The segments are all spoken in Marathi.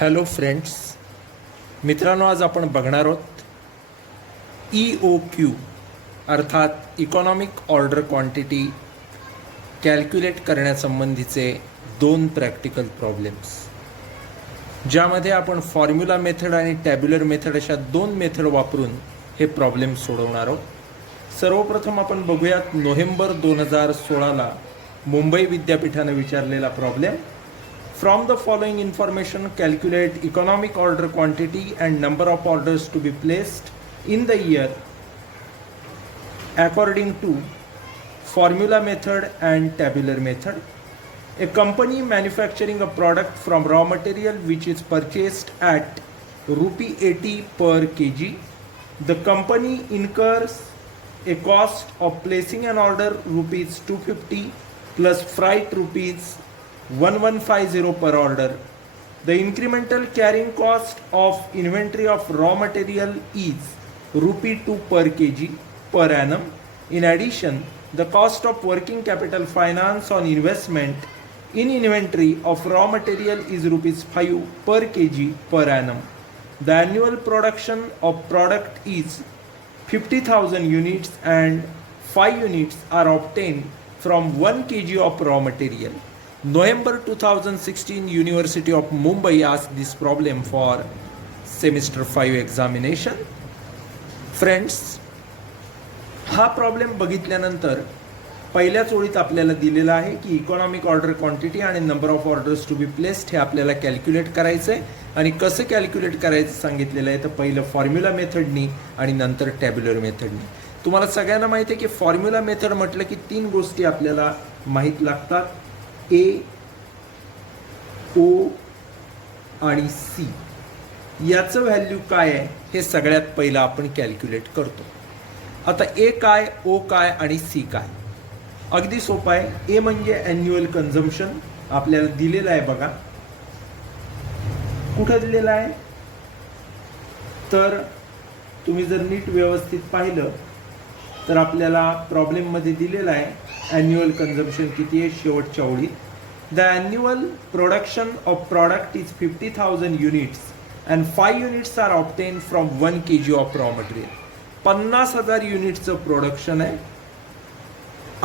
हॅलो फ्रेंड्स, मित्रांनो, आज आपण बघणार आहोत EOQ अर्थात इकॉनॉमिक ऑर्डर क्वांटिटी कॅल्क्युलेट करण्यासंबंधीचे दोन प्रॅक्टिकल प्रॉब्लेम्स, ज्यामध्ये आपण फॉर्म्युला मेथड आणि टॅब्युलर मेथड अशा दोन मेथड वापरून हे प्रॉब्लेम सोडवणार आहोत। सर्वप्रथम आपण बघूयात नोव्हेंबर 2016ला मुंबई विद्यापीठाने विचारलेला problem. From the following information, calculate economic order quantity and number of orders to be placed in the year according to formula method and tabular method. A company manufacturing a product from raw material which is purchased at rupee 80 per kg. The company incurs a cost of placing an order rupees 250 plus freight rupees 1150 per order. The incremental carrying cost of inventory of raw material is rupee 2 per kg per annum. In addition, the cost of working capital finance on investment in inventory of raw material is rupees 5 per kg per annum. The annual production of product is 50,000 units and 5 units are obtained from 1 kg of raw material. November 2016, University of Mumbai asked this problem for semester 5 examination. Friends, हा प्रॉब्लेम बघितल्यानंतर पहिल्याच ओळीत आपल्याला दिलेला आहे की इकॉनॉमिक ऑर्डर क्वांटिटी आणि number of orders to be placed हे आपल्याला कॅल्क्युलेट करायचं आहे। आणि कसं कॅल्क्युलेट करायचं सांगितलेलं आहे, तर पहिलं फॉर्म्युला मेथडनी आणि नंतर टॅब्युलर मेथडनी। तुम्हाला सगळ्यांना माहिती आहे की फॉर्म्युला मेथड म्हटलं की तीन गोष्टी आपल्याला माहीत लागतात, A, O आणि C। याचं व्हॅल्यू काय आहे हे सगळ्यात पहिलं आपण कॅल्क्युलेट करतो। आता A काय, O काय आणि C काय, अगदी सोपं आहे। A म्हणजे ॲन्युअल कन्झम्पशन आपल्याला दिलेलं आहे, बघा कुठं दिलेलं आहे, तर तुम्ही जर नीट व्यवस्थित पाहिलं तर आपल्याला प्रॉब्लेममध्ये दिलेलं आहे ॲन्युअल कन्झम्पशन किती आहे शेवटच्या ओळीत। The annual production of product is 50,000 units and 5 units are obtain from 1 kg of raw material. 50,000 युनिटचं प्रोडक्शन आहे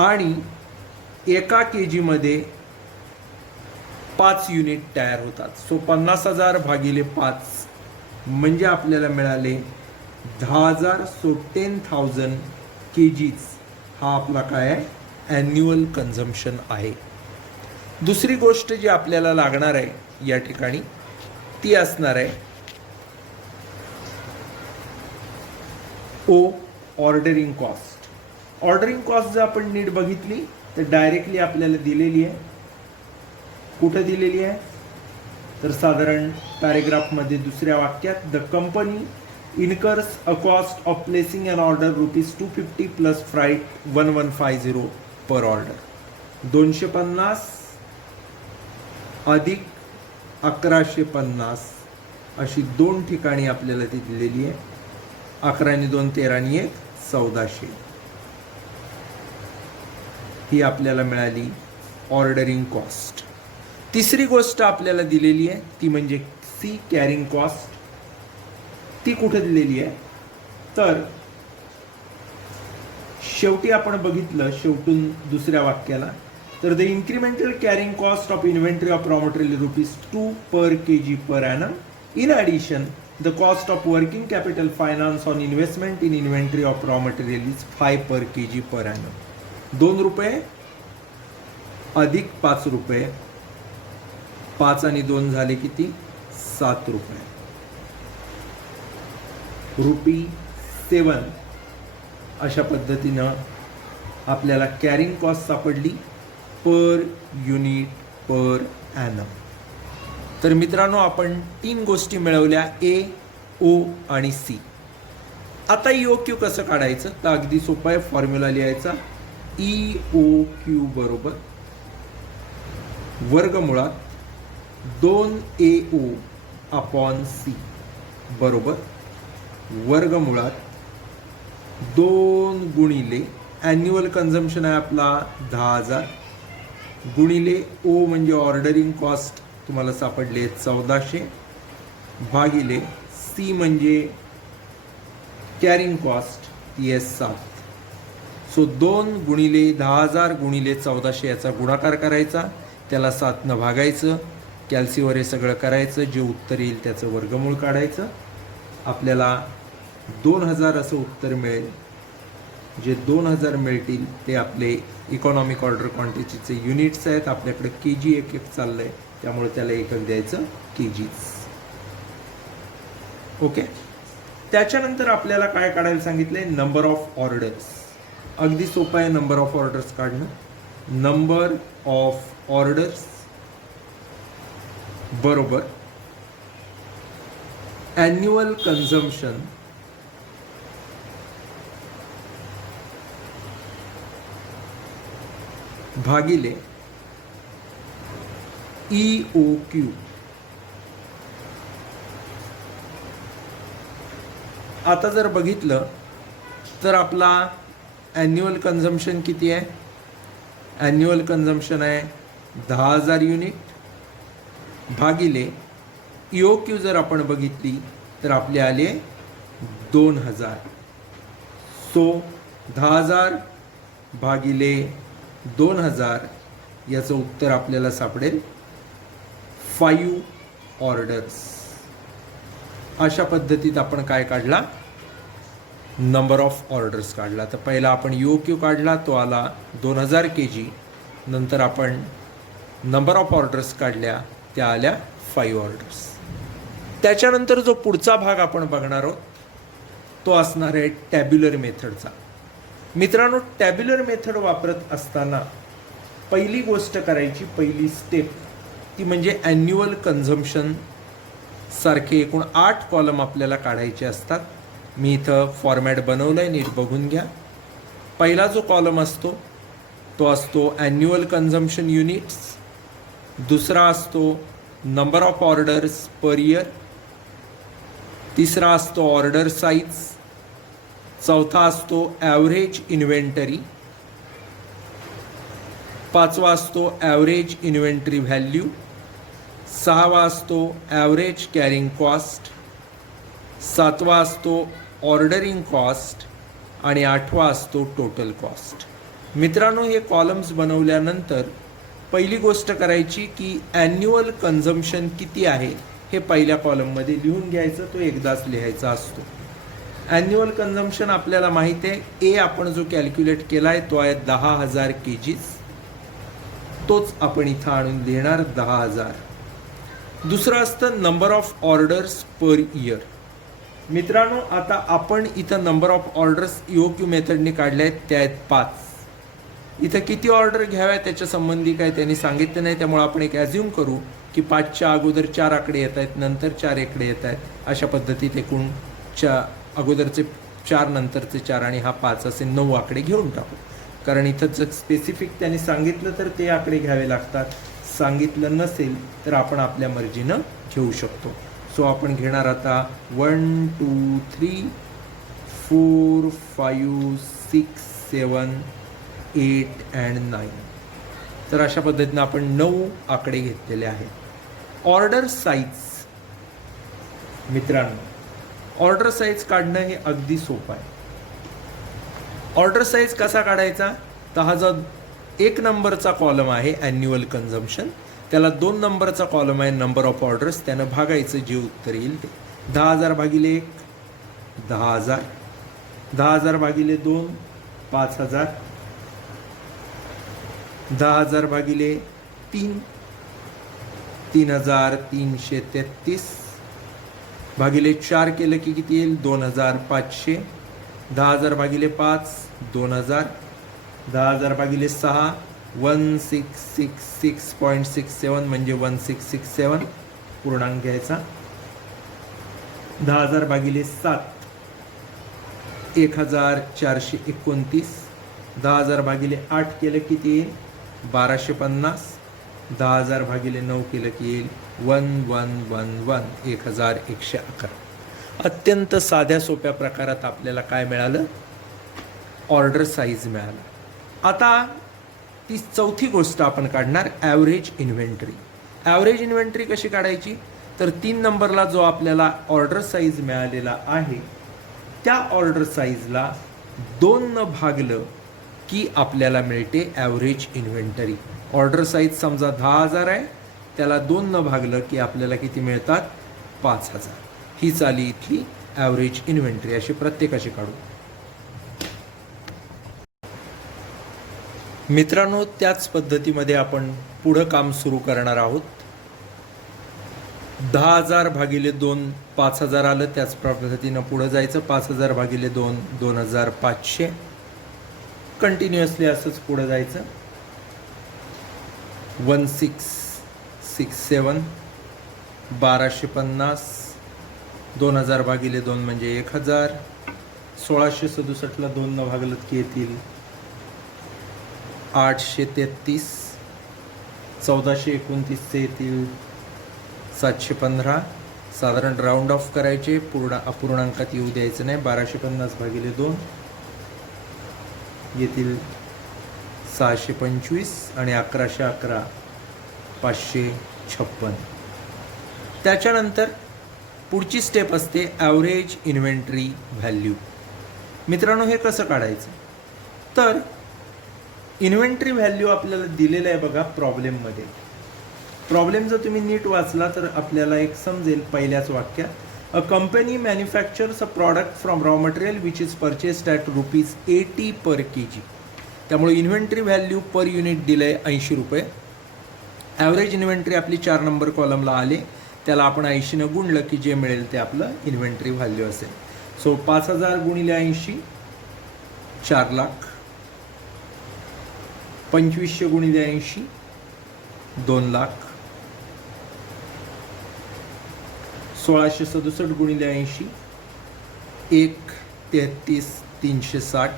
आणि एका kg मध्ये 5 युनिट तयार होतात। सो 50,000 भागिले 5 म्हणजे आपल्याला मिळाले 10,000। सो 10,000 kgs हा आपला काय आहे, ॲन्युअल कन्झम्पशन आहे। दुसरी गोष्ट जी आपल्याला लागणार आहे या ठिकाणी ती असणार आहे O, ordering cost. Ordering cost जर आपण नीट बघितली तर डायरेक्टली आपल्याला दिलेली आहे, कुठं दिलेली आहे, तर साधारण पॅरेग्राफमध्ये दुसऱ्या वाक्यात, the company incurs a cost of placing an order rupees 250 plus freight 1150 per order. 250 अधिक 1150 अशी दोन ठिकाणी आपल्याला ती दिलेली आहे। 11 आणि 2 13 आणि 1 1400 ही आपल्याला मिळाली ऑर्डरिंग कॉस्ट। तिसरी गोष्ट आपल्याला दिलेली आहे ती म्हणजे C, कॅरिंग कॉस्ट। ती कुठे दिलेली आहे, तर शेवटी आपण बघितलं शेवटून दुसऱ्या वाक्याला, तर the incremental carrying cost of inventory of raw material rupees 2 per kg per annum. In addition, the cost of working capital finance on investment in inventory of raw material is 5 per kg per annum. 2 रुपये अधिक 5 रुपये, 5 आणि 2 झाले किती, 7 रुपये, रुपी 7 अशा पद्धतीनं आपल्याला कॅरिंग कॉस्ट सापडली पर युनिट पर ॲनम। तर मित्रांनो, आपण तीन गोष्टी मिळवल्या, A, O आणि C। आता EOQ कसं काढायचं, तर अगदी सोपं आहे, फॉर्म्युला लिहायचा EOQ बरोबर वर्गमुळात 2AO अपॉन C बरोबर वर्गमुळात 2 गुणिले ॲन्युअल कन्झम्पशन आहे आपला 10,000 गुणिले O म्हणजे ऑर्डरिंग कॉस्ट तुम्हाला सापडले 1400 भागिले सी म्हणजे कॅरिंग कॉस्ट ती आहे 7. सो 2 गुणिले 10,000 गुणिले 1400 याचा गुणाकार करायचा, त्याला 7 भागायचं, कॅल्सीवर हे सगळं करायचं, जे उत्तर येईल त्याचं वर्गमूळ काढायचं. आपल्याला 2000 असं उत्तर मिळेल. जे 2000 मिळतील ते आपले इकॉनॉमिक ऑर्डर क्वांटिटीचे युनिट्स आहेत. आपल्याकडे के जी एक चाललं आहे, त्यामुळे त्याला एकक द्यायचं के जीच. ओके. त्याच्यानंतर आपल्याला काय काढायला सांगितलंय, नंबर ऑफ ऑर्डर्स. अगदी सोपं आहे नंबर ऑफ ऑर्डर्स काढणं. नंबर ऑफ ऑर्डर्स बरोबर ॲन्युअल कन्झम्पशन भागिले EOQ. आता जर बघितलं तर आपला ॲन्युअल कन्झम्पशन किती आहे? ॲन्युअल कन्झम्पशन आहे 10,000 युनिट भागिले EOQ जर आपण बघितली तर आपले आले 2000. सो 10,000 भागिले 2000 याचं उत्तर आपल्याला सापडेल 5 ऑर्डर्स. अशा पद्धतीत आपण काय काढला, नंबर ऑफ ऑर्डर्स काढला. तर पहिला आपण EOQ काढला, तो आला 2000 kg. नंतर आपण नंबर ऑफ ऑर्डर्स काढल्या, त्या आल्या 5 ऑर्डर्स. त्याच्यानंतर जो पुढचा भाग आपण बघणार आहोत तो असणार आहे टॅब्युलर मेथडचा. मित्रांनो, टॅब्युलर मेथड वापरत असताना पहिली गोष्ट करायची, पहिली स्टेप ती म्हणजे ॲन्युअल कन्झम्पशन सारखे एकूण 8 कॉलम आपल्याला काढायचे असतात. मी इथं फॉर्मॅट बनवलं आहे, नीट बघून घ्या. पहिला जो कॉलम असतो तो असतो ॲन्युअल कन्झम्पशन युनिट्स. दुसरा असतो number of orders per year. तिसरा असतो ऑर्डर साईज. चौथा असतो ॲव्हरेज इन्व्हेंटरी. पाचवा असतो ॲव्हरेज इन्व्हेंटरी व्हॅल्यू. सहावा असतो ॲव्हरेज कॅरिंग कॉस्ट. सातवा असतो ऑर्डरिंग कॉस्ट आणि आठवा असतो टोटल कॉस्ट. मित्रांनो, हे कॉलम्स बनवल्यानंतर पहिली गोष्ट करायची की ॲन्युअल कन्झम्पशन किती आहे हे पहिल्या कॉलममध्ये लिहून घ्यायचं. तो एकदाच लिहायचा असतो. ॲन्युअल कन्झम्पशन आपल्याला माहिती आहे, ए आपण जो कॅल्क्युलेट केला आहे तो आहे 10,000 kgs. तोच आपण इथं आणून लिहिणार 10,000. दुसरं असतं number of orders per year. मित्रांनो, आता आपण इथं नंबर ऑफ ऑर्डर्स EOQ मेथडने काढले आहेत, त्या आहेत 5. इथं किती ऑर्डर घ्याव्या त्याच्या संबंधी काय त्यांनी सांगितलं नाही, त्यामुळे आपण एक ॲझ्युम करू की 5च्या अगोदर 4 आकडे येत आहेत, नंतर 4 आकडे येत आहेत. अशा पद्धतीत एकूण अगोदरचे 4, नंतरचे 4 आणि हा 5 असे 9 आकडे घेऊन टाकू. कारण इथं जर स्पेसिफिक त्यांनी सांगितलं तर ते आकडे घ्यावे लागतात, सांगितलं नसेल तर आपण आपल्या मर्जीनं घेऊ शकतो. सो आपण घेणार आता 1 2 3 4 5 6 7 8 and 9. तर अशा पद्धतीनं आपण 9 आकडे घेतलेले आहेत. Order size. मित्रांनो, ऑर्डर साईज काढणं हे अगदी सोपं आहे. ऑर्डर साईज कसा काढायचा, तर हा जो 1 नंबरचा कॉलम आहे ॲन्युअल कन्झम्पशन, त्याला 2 नंबरचा कॉलम आहे नंबर ऑफ ऑर्डर्स, त्यानं भागायचं, जे उत्तर येईल ते. 10,000 भागिले 1 10,000. 10,000 भागिले 2 5,000. 10,000 भागिले 3 3,333. भागिले 4 केलं की किती येईल, 2,500. 10,000 भागिले 5 2,000. 10,000 भागिले 6 1666.67 म्हणजे 1667 पूर्णांक घ्यायचा. 10,000 भागिले 7 1,429. 10,000 भागिले 8 केलं किती येईल, 1250. 10,000 भागिले 9 केलं की येईल 1111 1111. अत्यंत साध्या सोप्या प्रकारात आपल्याला काय मिळालं, ऑर्डर साईज मिळालं. आता ती चौथी गोष्ट आपण काढणार ॲव्हरेज इन्व्हेंटरी. ॲव्हरेज इन्व्हेंटरी कशी काढायची, तर 3 नंबरला जो आपल्याला ऑर्डर साईज मिळालेला आहे त्या ऑर्डर साईजला 2 न भागलं की आपल्याला मिळते ॲव्हरेज इन्व्हेंटरी. ऑर्डर साईज समजा 10,000 आहे, त्याला 2 न भागलं की आपल्याला किती मिळतात 5,000. ही झाली इथली ॲव्हरेज इन्व्हेंटरी. अशी प्रत्येकाशी काढू. मित्रांनो, त्याच पद्धतीमध्ये आपण पुढं काम सुरू करणार आहोत. 10,000 भागिले 2 5,000 आलं. त्याच पद्धतीनं पुढं जायचं. 5,000 भागिले 2 2,500. कंटिन्युअसली असंच पुढं जायचं. 1667 1250. 2,000 भागिले 2 म्हणजे 1,000. 1667ला 2 न भागलं की येतील 833. 1429 येतील 715. साधारण राऊंड ऑफ करायचे, अपूर्णांकात येऊ द्यायचं नाही. 1250 भागिले 2 येतील 625 आणि 1111 556. त्याच्यानंतर पुढची स्टेप असते ॲव्हरेज इन्व्हेंटरी व्हॅल्यू. मित्रांनो, हे कसं काढायचं? तर इन्व्हेंटरी व्हॅल्यू आपल्याला दिलेलं आहे बघा प्रॉब्लेममध्ये. प्रॉब्लेम जर तुम्ही नीट वाचला तर आपल्याला एक समजेल. पहिल्याच वाक्यात, a company manufactures a product from raw material which is purchased at ₹80 per kg. त्यामुळे इन्व्हेंटरी व्हॅल्यू पर युनिट दिलं आहे 80 रुपये. ॲव्हरेज इन्व्हेंटरी आपली 4 नंबर कॉलमला आले. त्याला आपण 80 गुणलं की जे मिळेल ते आपलं इन्व्हेंटरी व्हॅल्यू असेल. सो 5,000 गुणिले 80 4 लाख. 2500 गुणिले 80 2 लाख. 1667 गुणिले 80 1,33,360.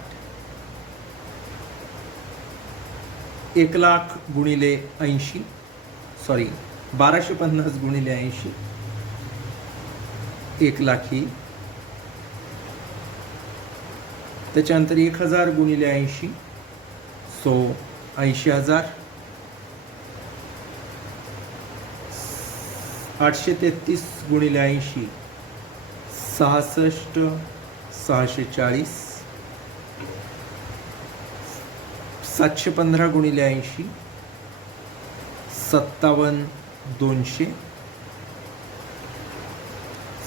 1 लाख गुणिले 80 सॉरी 1250 गुणिले 80 1 लाख ही. त्याच्यानंतर 1,000 गुणिले 80 सो 80,000. 833 गुणिले 80 66,640. 715 गुणिले 80 57,200.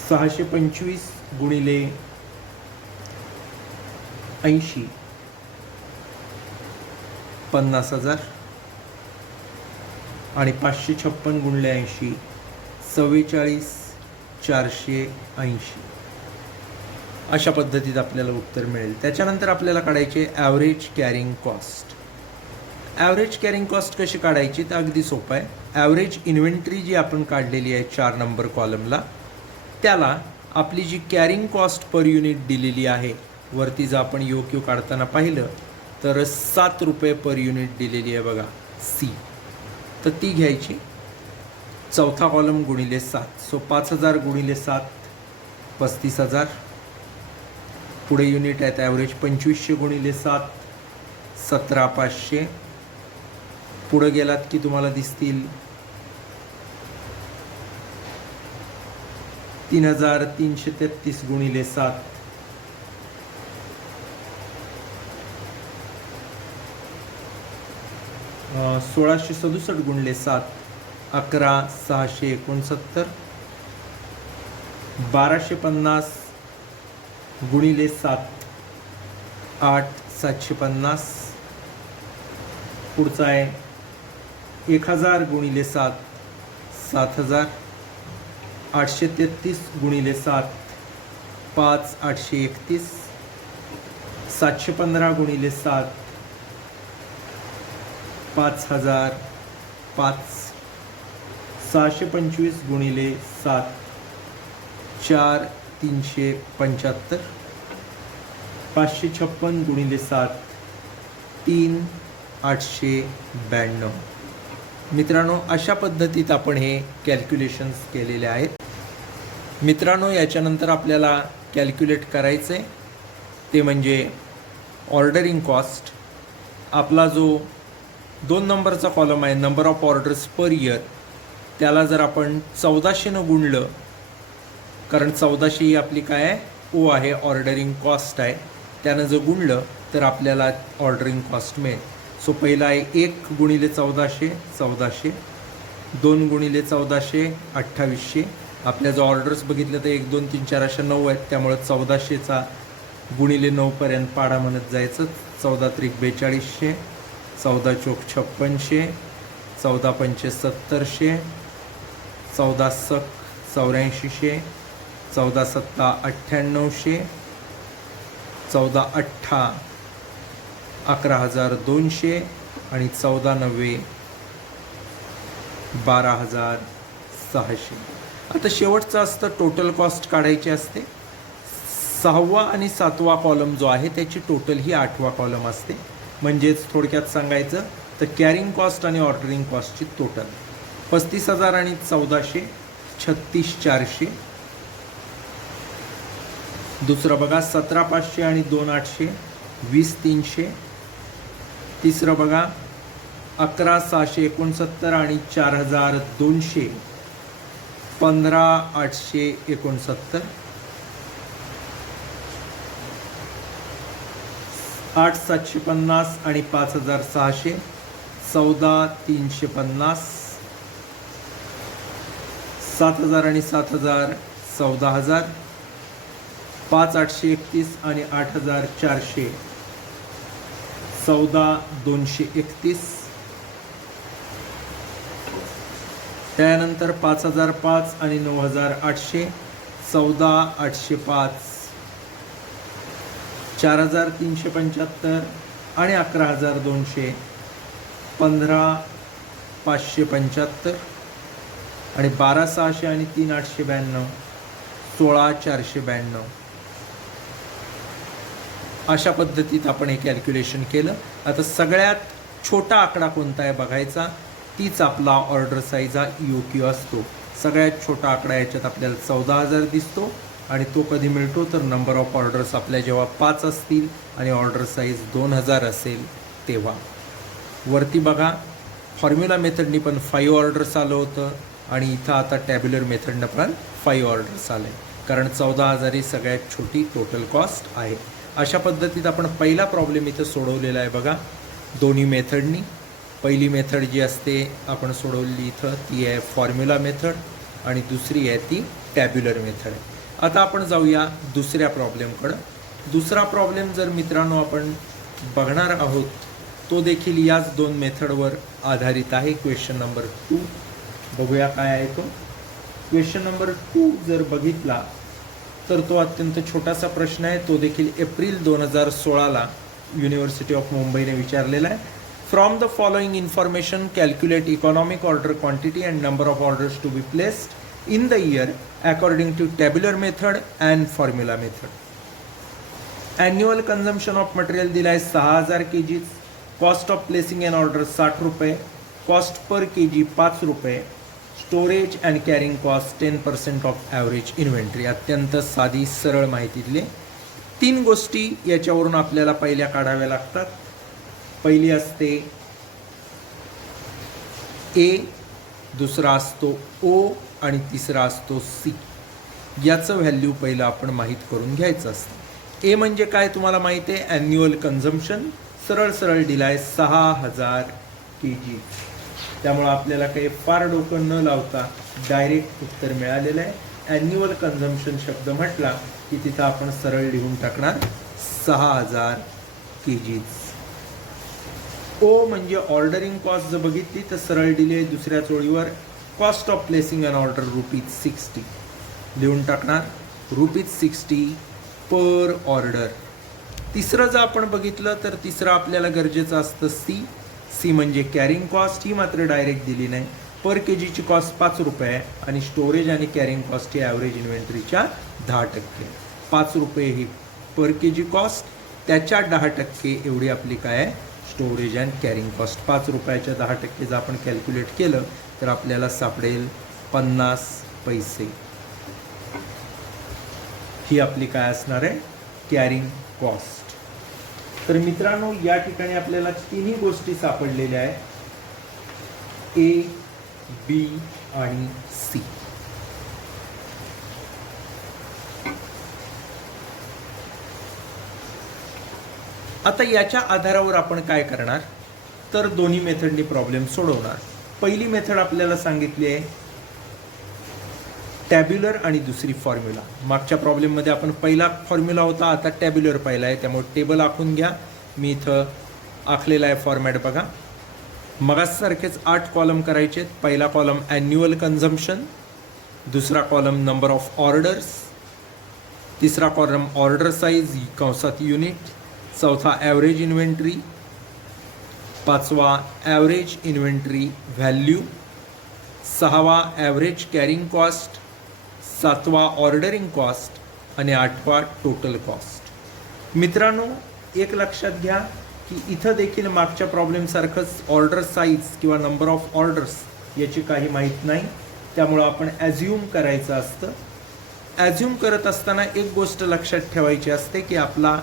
625 गुणिले 80 50,000 आणि 556 गुणिले 80 44,480. अशा पद्धतीत आपल्याला उत्तर मिळेल. त्याच्यानंतर आपल्याला काढायचे average carrying cost. Average carrying cost कशी काढायची तर अगदी सोपं आहे. ॲव्हरेज इन्व्हेंटरी जी आपण काढलेली आहे 4 नंबर कॉलमला, त्याला आपली जी कॅरिंग कॉस्ट पर युनिट दिलेली आहे, वरती जर आपण क्यू काढताना पाहिलं तर 7 रुपये पर युनिट दिलेली आहे बघा सी. तर ती घ्यायची. चौथा कॉलम गुणिले 7 सो 5,000 गुणिले 7 35,000. पुढे युनिट आहेत ॲव्हरेज 2500 गुणिले 7 17,500. पुढे गेलात की तुम्हाला दिसतील 3,333 गुणिले 7 1667 गुणिले 7 11,669. 1250 गुणिले 7 8,750. पुढचा आहे 1,000 गुणिले 7 7,000. 833 गुणिले 7 5,831. 715 गुणिले 7 5,005. 625 गुणिले 7 4,375. 556 गुणिले 7 3,892. मित्रांनो, अशा पद्धतीत आपण हे कॅल्क्युलेशन्स केलेले आहेत. मित्रांनो, याच्यानंतर आपल्याला कॅल्क्युलेट करायचं आहे ते म्हणजे ऑर्डरिंग कॉस्ट. आपला जो 2 नंबरचा कॉलम आहे number of orders per year, त्याला जर आपण 1400 गुणलं, कारण 1400 ही आपली काय आहे, ओ आहे, ऑर्डरिंग कॉस्ट आहे, त्यानं जर गुणलं तर आपल्याला ऑर्डरिंग कॉस्ट मिळेल. सो पहिला आहे 1 गुणिले 1400 1400, 2 गुणिले 1400 2800. आपल्या जर ऑर्डर्स बघितलं तर 1 2 3 4 अशा 9 आहेत, त्यामुळे 1400चा गुणिले 9पर्यंत पाडा म्हणत जायचं. 14 त्रिक 4200, 14 चोक 5600, 14 पंचे 1700, 14 सक 8400, 14 सत्ता 9800, 14 अठ्ठा 11200 आणि 14 नव्वे 12600. आता शेवटचं असतं टोटल कॉस्ट काढायची असते. 6वा आणि 7वा कॉलम जो आहे त्याची टोटल ही 8वा कॉलम असते. म्हणजेच थोडक्यात सांगायचं तर कॅरिंग कॉस्ट आणि ऑर्डरिंग कॉस्टची टोटल 35,000 आणि 1400 36,400. दुसरं बघा 17,500 आणि 2,800 20,300. तिसरं बघा 11,669 आणि 4,200 15,869. 8,750 आणि 5,600 14,350. 7,000 आणि 7,000 14,000. 5,831 आणि 8,400 14,231. त्यानंतर 5,005 आणि 9,800 14,805. 4,375 आणि 11,200 15,575. आणि 12,600 आणि 3,892 16,492. अशा पद्धतीत आपण हे कॅल्क्युलेशन केलं. आता सगळ्यात छोटा आकडा कोणता आहे बघायचा, तीच आपला ऑर्डर साईज हा EOQ असतो. सगळ्यात छोटा आकडा याच्यात आपल्याला 14,000 दिसतो आणि तो कधी मिळतो तर नंबर ऑफ ऑर्डर्स आपल्या जेव्हा 5 असतील आणि ऑर्डर साईज 2,000 असेल तेव्हा. वरती बघा फॉर्म्युला मेथडनी पण 5 ऑर्डर्स आलं होतं आणि इथं आता टॅब्युलर मेथडनं पण 5 ऑर्डर्स आले, कारण 14,000 ही सगळ्यात छोटी टोटल कॉस्ट आहे. अशा पद्धतीत आपण पहिला प्रॉब्लेम इथं सोडवलेला आहे बघा दोन्ही मेथडनी. पहिली मेथड जी असते आपण सोडवली इथं ती आहे फॉर्म्युला मेथड आणि दुसरी आहे ती टॅब्युलर मेथड. आता आपण जाऊया दुसऱ्या प्रॉब्लेमकडं. दुसरा प्रॉब्लेम जर मित्रांनो आपण बघणार आहोत तो देखील याच 2 मेथडवर आधारित आहे. क्वेश्चन नंबर 2 बघूया काय आहे तो. क्वेश्चन नंबर 2 जर बघितला तर तो अत्यंत छोटासा प्रश्न आहे. तो देखील एप्रिल 2016ला युनिव्हर्सिटी ऑफ मुंबईने विचारलेला आहे. From the following information calculate economic order quantity and number of orders to be placed in the year according to tabular method and formula method. Annual consumption of material दिला आहे 6,000 kgs. Cost of placing an order 60 रुपये. कॉस्ट पर kg 5 रुपये. Storage and carrying cost 10% of average inventory. अत्यंत साधी सरळ माहिती दिली. 3 गोष्टी याच्यावरून आपल्याला पहिल्या काढाव्या लागतात. पहिली असते ए, दुसरा असतो ओ आणि तिसरा असतो सी. याचं व्हॅल्यू पहिलं आपण माहीत करून घ्यायचं असतं. ए म्हणजे काय तुम्हाला माहिती आहे, ॲन्युअल कन्झम्पशन सरळ सरळ दिला आहे 6,000 kg. त्यामुळं आपल्याला काही फार डोकं न लावता डायरेक्ट उत्तर मिळालेलं आहे. ॲन्युअल कन्झम्पशन शब्द म्हटला की तिथं आपण सरळ लिहून टाकणार 6,000 kg. ओ म्हणजे ऑर्डरिंग कॉस्ट जर बघितली तर सरळ दिली आहे दुसऱ्या चोळीवर. Cost of placing an order ₹60 लिहून टाकणार ₹60 पर ऑर्डर. तिसरं जर आपण बघितलं तर तिसरं आपल्याला गरजेचं असतं सी. सी म्हणजे कॅरिंग कॉस्ट. ही मात्र डायरेक्ट दिली नाही. पर kgची कॉस्ट 5 रुपये आहे आणि स्टोरेज आणि कॅरिंग कॉस्ट ही ॲव्हरेज इन्व्हेंटरीच्या 10%. 5 रुपये ही पर kg कॉस्ट, त्याच्या 10% एवढी आपली काय आहे स्टोरेज अँड कॅरिंग कॉस्ट. 5 रुपयाच्या 10% जर आपण कॅल्क्युलेट केलं तर आपल्याला सापडेल 50 पैसे. ही आपली काय असणार आहे कॅरिंग कॉस्ट. तर मित्रांनो या ठिकाणी आपल्याला तिन्ही गोष्टी सापडलेल्या आहेत. ए, बी आणि सी. आता याच्या आधारावर आपण काय करणार तर दोन्ही मेथडनी प्रॉब्लेम सोडवणार. पहिली मेथड आपल्याला सांगितली आहे टॅब्युलर आणि दुसरी फॉर्म्युला. मागच्या प्रॉब्लेममध्ये आपण पहिला फॉर्म्युला होता, आता टॅब्युलर पाहिला आहे, त्यामुळे टेबल आखून घ्या. मी इथं आखलेला आहे फॉर्मॅट बघा. मगासारखेच 8 कॉलम करायचे. पहिला कॉलम ॲन्युअल कन्झम्पशन, दुसरा कॉलम नंबर ऑफ ऑर्डर्स, तिसरा कॉलम ऑर्डर साईज कंसात युनिट, चौथा ॲव्हरेज इन्व्हेंटरी, पाचवा ॲव्हरेज इन्व्हेंटरी व्हॅल्यू, सहावा ॲव्हरेज कॅरिंग कॉस्ट, सातवा ऑर्डरिंग कॉस्ट आणि आठवा टोटल कॉस्ट. मित्रांनो, एक लक्षात घ्या की इथं देखील मागच्या प्रॉब्लेमसारखंच ऑर्डर साईज किंवा नंबर ऑफ ऑर्डर्स याची काही माहीत नाही, त्यामुळं आपण ॲझ्युम करायचं असतं. ॲझ्युम करत असताना एक गोष्ट लक्षात ठेवायची असते की आपला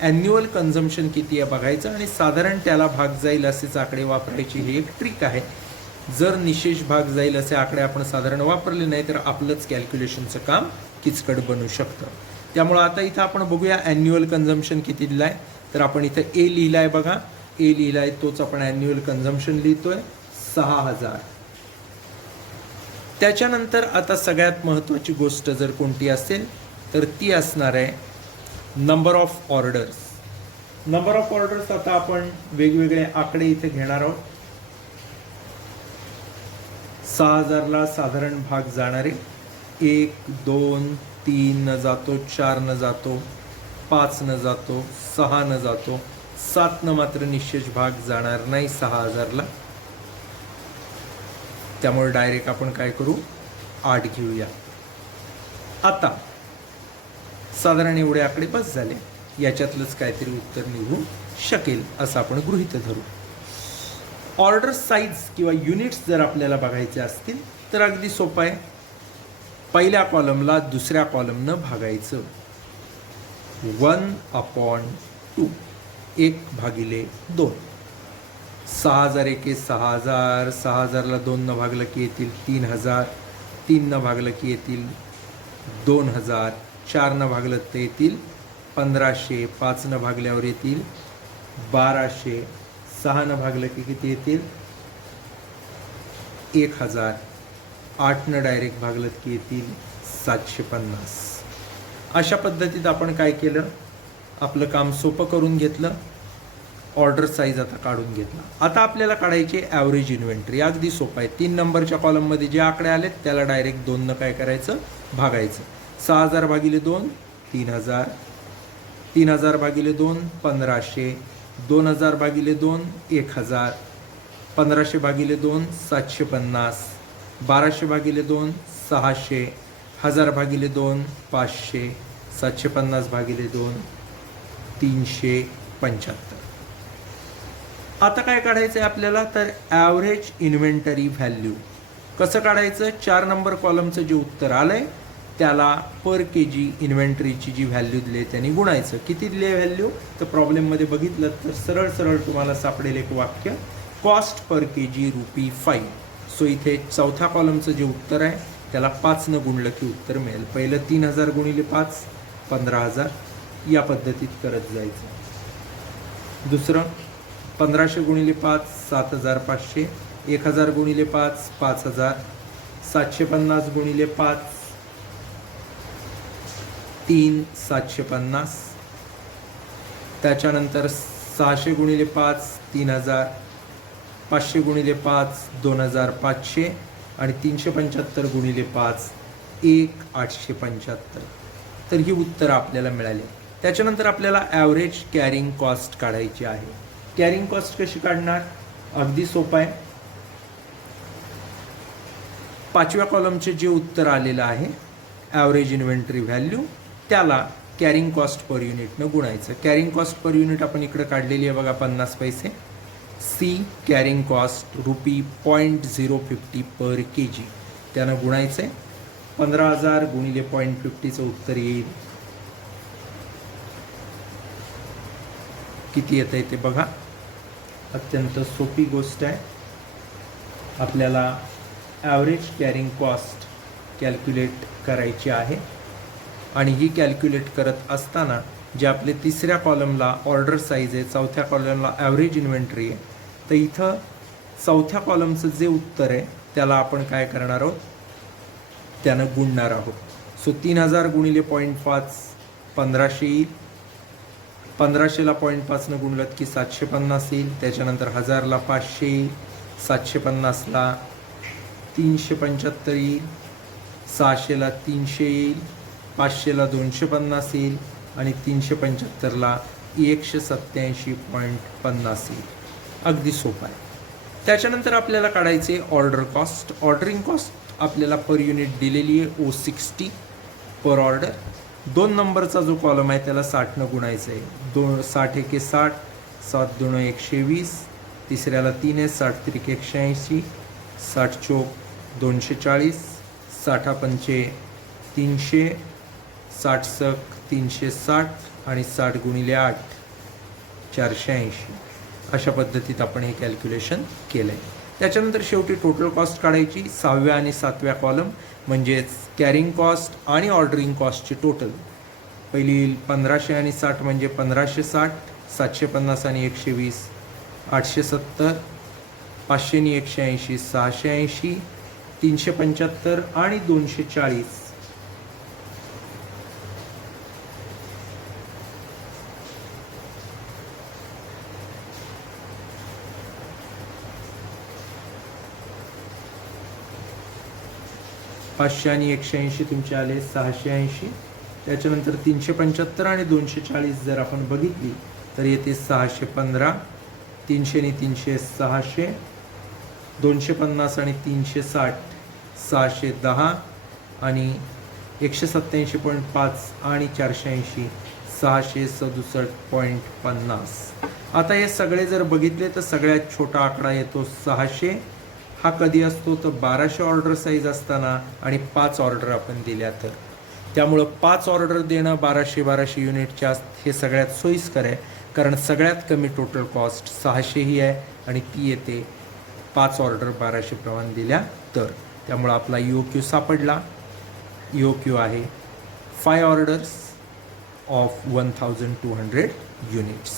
ॲन्युअल कन्झम्पशन किती आहे बघायचं आणि साधारण त्याला भाग जाईल असेच आकडे वापरायची ही एक ट्रिक आहे. जर निशेष भाग जाईल असे आकडे आपण साधारण वापरले नाही तर आपलंच कॅल्क्युलेशनचं काम किचकट बनू शकतं. त्यामुळं आता इथं आपण बघूया ॲन्युअल कन्झम्पशन किती दिलं आहे. तर आपण इथं ए लिहिला आहे बघा, ए लिहिला आहे तोच आपण ॲन्युअल कन्झम्पशन लिहितोय 6000. त्याच्यानंतर आता सगळ्यात महत्त्वाची गोष्ट जर कोणती असेल तर ती असणार आहे number of orders. Number of orders आता आपण वेगवेगळे आकडे इथे घेणार आहोत. 6000ला साधारण भाग जाणारे 1, 2, 3 न जातो, 4 न जातो, 5 न जातो, 6 न जातो, 7 न मात्र निशेष भाग जाणार नाही 6000ला. त्यामुळे डायरेक्ट आपण काय करू 8 घेऊया. आता साधारण एवढे आकडे बस झाले, याच्यातलंच काहीतरी उत्तर निघू शकेल असं आपण गृहीत धरू. ऑर्डर साईज किंवा युनिट्स जर आपल्याला बघायचे असतील तर अगदी सोपं आहे. पहिल्या कॉलमला दुसऱ्या कॉलमनं भागायचं. 1/2 1/2. 6000 एके 6000, 6000ला 2 न भागलं की येतील 3000, 3 न भागलं की येतील 2000, 4 न भागलं तर येतील 1500, 5 न भागल्यावर येतील 1200, 6 न भागलं की किती येतील 1000, 8 न डायरेक्ट भागलं की येतील 750. अशा पद्धतीत आपण काय केलं, आपलं काम सोपं करून घेतलं. ऑर्डर साईज आता काढून घेतला. आता आपल्याला काढायची ॲव्हरेज इन्व्हेंटरी. अगदी सोपं आहे. 3 नंबरच्या कॉलममध्ये जे आकडे आलेत त्याला डायरेक्ट 2 न काय करायचं भागायचं. 6000 भागिले 2 3000, 3000 भागिले 2 1500, 2000 भागिले 2 1000, 1500 भागिले 2 750, 1200 भागिले 2 600, 1000 भागिले 2 500, 750 भागिले 2 375. आता काय काढायचं आहे आपल्याला तर ॲव्हरेज इन्व्हेंटरी व्हॅल्यू. कसं काढायचं, 4 नंबर कॉलमचं जे उत्तर आलंय त्याला पर के जी इन्व्हेंटरीची जी व्हॅल्यू दिली आहे त्यांनी गुणायचं. किती दिली आहे व्हॅल्यू तर प्रॉब्लेममध्ये बघितलं तर सरळ सरळ तुम्हाला सापडेल एक वाक्य, कॉस्ट पर के जी ₹5. सो इथे चौथ्या कॉलमचं जे उत्तर आहे त्याला 5 न गुणलं की उत्तर मिळेल. पहिलं 3000 गुणिले 5 15000 या पद्धतीत करत जायचं. दुसरं 1500 गुणिले 5 7500, 1000 गुणिले 5 5000, 750 गुणिले 5 750. त्याच्यानंतर 600 गुणिले 5 3000, 500 गुणिले 5 2500 आणि 375 गुणिले 5 1875. तर ही उत्तरं आपल्याला मिळाली. त्याच्यानंतर आपल्याला ॲव्हरेज कॅरिंग कॉस्ट काढायची आहे. कॅरिंग कॉस्ट कशी काढणार, अगदी सोपं आहे. 5व्या कॉलमचे जे उत्तर आलेलं आहे ॲव्हरेज इन्व्हेंटरी व्हॅल्यू त्याला कॅरिंग कॉस्ट पर युनिटनं गुणायचं. कॅरिंग कॉस्ट पर युनिट आपण इकडे काढलेली आहे बघा 50 पैसे. See carrying cost ₹0.050 per K G त्यानं गुणायचं आहे. 15000 गुणिले 0.50चं उत्तर येईल किती येतं आहे ते बघा. अत्यंत सोपी गोष्ट आहे. आपल्याला ॲव्हरेज कॅरिंग कॉस्ट कॅल्क्युलेट करायची आहे आणि ही कॅल्क्युलेट करत असताना जे आपले तिसऱ्या कॉलमला ऑर्डर साईज आहे, चौथ्या कॉलमला ॲव्हरेज इन्व्हेंटरी आहे, तर इथं चौथ्या कॉलमचं जे उत्तर आहे त्याला आपण काय करणार आहोत, त्यानं गुणणार आहोत. सो 3000 गुणिले 0.5 1500 येईल. 1500ला 0.5नं गुणलं की 750 येईल. त्याच्यानंतर 1000ला 500 येईल. 750ला 375 येईल. 600ला 300 येईल. 500ला 250 येईल आणि 375ला 187.50 येईल. अगदी सोपं आहे. त्याच्यानंतर आपल्याला काढायचे ऑर्डर कॉस्ट. ऑर्डरिंग कॉस्ट आपल्याला पर युनिट दिलेली आहे O60 पर ऑर्डर. 2 नंबरचा जो कॉलम आहे त्याला 60नं गुणायचं आहे. 60 एके 60, 7 2 120, तिसऱ्याला 3 आहे, 60 त्रिक 180, 60 चोक 240, 60 पंचे 300, 60 सक 360 आणि 60 गुणिले 8 480. अशा पद्धतीत आपण हे कॅल्क्युलेशन केलं आहे. त्याच्यानंतर शेवटी टोटल कॉस्ट काढायची 6व्या आणि 7व्या कॉलम, म्हणजेच कॅरिंग कॉस्ट आणि ऑर्डरिंग कॉस्टची टोटल. पहिली 1500 आणि 60 म्हणजे 1560, 750 आणि 120 870, 500 आणि 180 680, 375 आणि 240. पाचशे आणि 180 तुमचे आले 680. त्याच्यानंतर 375 आणि 240 जर आपण बघितली तर येते 615. 300 आणि 300 600. 250 आणि 360 610 आणि 187.5 आणि 480 667.50. आता हे सगळे जर बघितले तर सगळ्यात छोटा आकडा येतो 600. हा कधी असतो तर 1200 ऑर्डर साईज असताना आणि 5 ऑर्डर आपण दिल्या तर. त्यामुळं 5 ऑर्डर देणं 1200 युनिटच्या हे सगळ्यात सोयीस्कर आहे, कारण सगळ्यात कमी टोटल कॉस्ट 600 ही आहे आणि ती येते 5 ऑर्डर 1200 प्रमाणे दिल्या तर. त्यामुळं आपला EOQ सापडला. EOQ आहे 5 ऑर्डर्स ऑफ 1200 युनिट्स.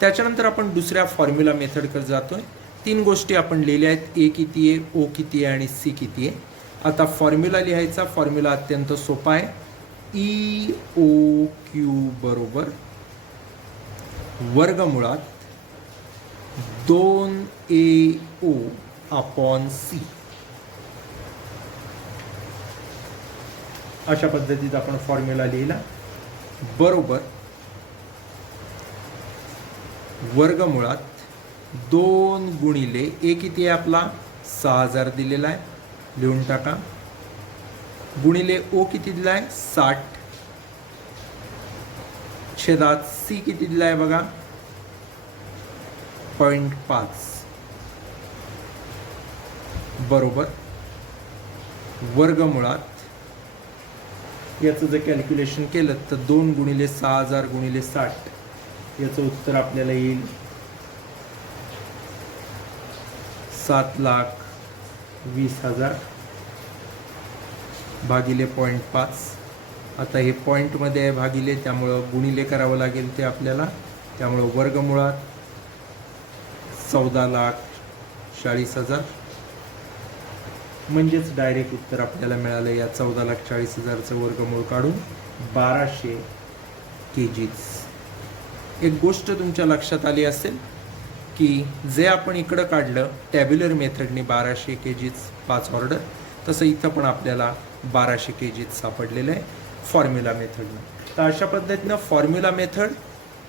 त्याच्यानंतर आपण दुसऱ्या फॉर्म्युला मेथडकडे जातोय. 3 गोष्टी आपण लिहिल्या आहेत, A किती आहे, O किती आहे आणि C किती आहे. आता फॉर्म्युला लिहायचा. फॉर्म्युला अत्यंत सोपा आहे. EOQ बरोबर वर्गमुळात 2AO अपॉन C. अशा पद्धतीत आपण फॉर्म्युला लिहिला. बरोबर वर्गमुळात 2 गुणिले A किती आहे आपला 6000 दिलेला आहे, लिहून टाका. गुणिले O किती दिला आहे 60. छेदात C किती दिला आहे बघा 0.5. बरोबर वर्गमुळात याचं जर कॅल्क्युलेशन केलं तर 2 गुणिले 6000 गुणिले 60 याचं उत्तर आपल्याला येईल 7,20,000 भागिले 0.5. आता हे पॉईंटमध्ये आहे भागिले, त्यामुळं गुणिले करावं लागेल ते आपल्याला. त्यामुळं वर्गमुळात 14,40,000 म्हणजेच डायरेक्ट उत्तर आपल्याला मिळालं. या 14,40,000चं वर्गमूळ काढून 1200 kgs. एक गोष्ट तुमच्या लक्षात आली असेल की जे आपण इकडं काढलं टॅब्युलर मेथडने 1200 kgs 5 ऑर्डर, तसं इथं पण आपल्याला 1200 kgs सापडलेलं आहे फॉर्म्युला मेथडनं. तर अशा पद्धतीनं फॉर्म्युला मेथड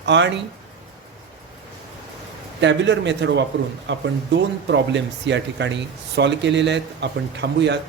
आणि टॅब्युलर मेथड वापरून आपण 2 प्रॉब्लेम्स या ठिकाणी सॉल्व केलेले आहेत. आपण थांबूयात.